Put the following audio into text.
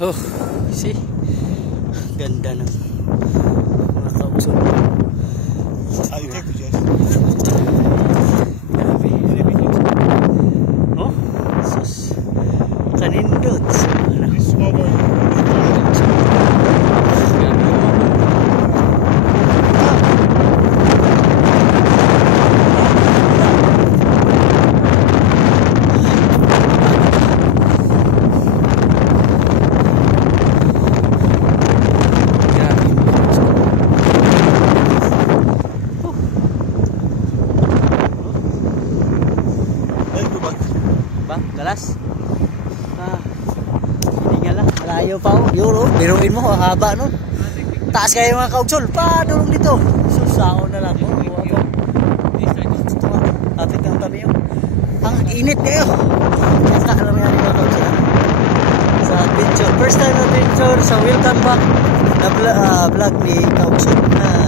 Oh, see? Ganda ng mga kaugsol. Ay, take the chest. Oh, sus. Kanindot. This small boy. Galas. Hindi nga lang, malayo pa ako. Yun, biruin mo, haba nun. Taas kayo mga kaugsol, padulong dito. Susao na lang. Kapit ng tabi yun. Ang init kayo. Kaya alam yan mga kaugsol. Sa adventure, first time adventure sa welcome back na vlog ni kaugsol na